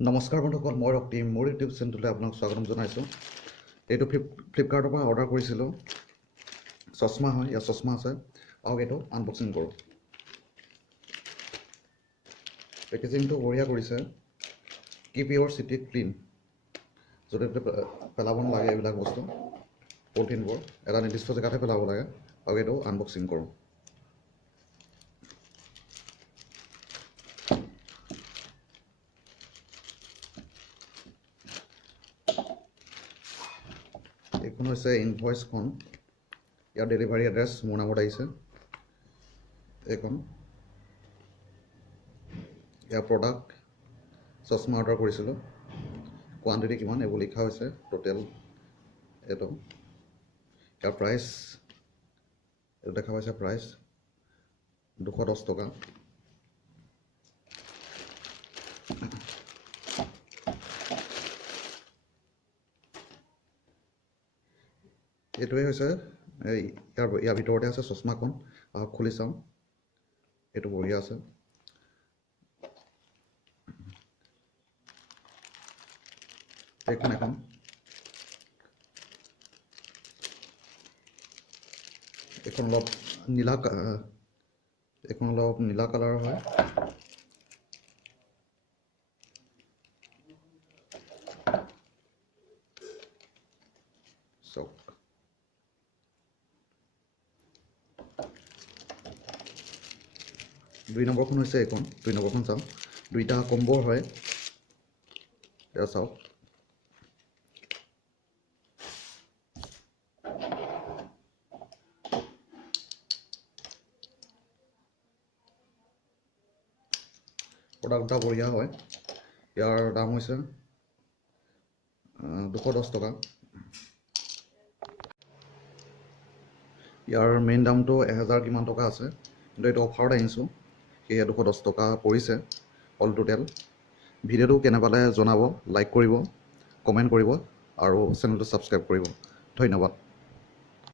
নমস্কাৰ বন্ধুসকল, মই ৰক্তিম মোৰ ইউটিউব চেনেললৈ আপোনাক স্বাগতম জনাইছোঁ। এইটো ফ্লিপকাৰ্টৰ পৰা অৰ্ডাৰ কৰিছিলোঁ। চশমা হয়, ইয়াত চশমা আছে। আৰু এইটো আনবক্সিং কৰোঁ। পেকেজিংটো বঢ়িয়া কৰিছে। কিপ ইয়ৰ চিটি ক্লিন। য'তে ত'তে পেলাব নালাগে এইবিলাক বস্তু। পলিথিনবোৰ এটা নিৰ্দিষ্ট জেগাতহে পেলাব লাগে। আৰু এইটো আনবক্সিং কৰোঁ। এইখন হৈছে ইনভইচখন। ইয়াৰ ডেলিভাৰী এড্ৰেছ মোৰ নামত আহিছে। এইখন ইয়াৰ প্ৰডাক্ট চশমা অৰ্ডাৰ কৰিছিলোঁ। কোৱান্টিটি কিমান এইবোৰ লিখা হৈছে। টোটেল এইটো ইয়াৰ প্ৰাইচ এইটো দেখা পাইছে। প্ৰাইচ 210 টকা। এইটোৱে হৈছে ইয়াৰ ভিতৰতে আছে চশমাখন। খুলি চাওঁ। এইটো বঢ়িয়া আছে। এইখন এইখন অলপ নীলা কালাৰৰ হয়। চাওক, দুই নম্বৰখন হৈছে এইখন। দুই নম্বৰখন চাওঁ। দুইটা কম্বৰ হয়। এয়া চাওক। প্ৰডাক্টটা বঢ়িয়া হয়। ইয়াৰ দাম হৈছে 210 টকা। ইয়াৰ মেইন দামটো 1000 কিমান টকা আছে, কিন্তু এইটো অফাৰত আনিছোঁ, সেয়ে 210 টকা পৰিছে অল টোটেল। ভিডিঅ'টো কেনে পালে জনাব, লাইক কৰিব, কমেণ্ট কৰিব আৰু চেনেলটো ছাবস্ক্ৰাইব কৰিব। ধন্যবাদ।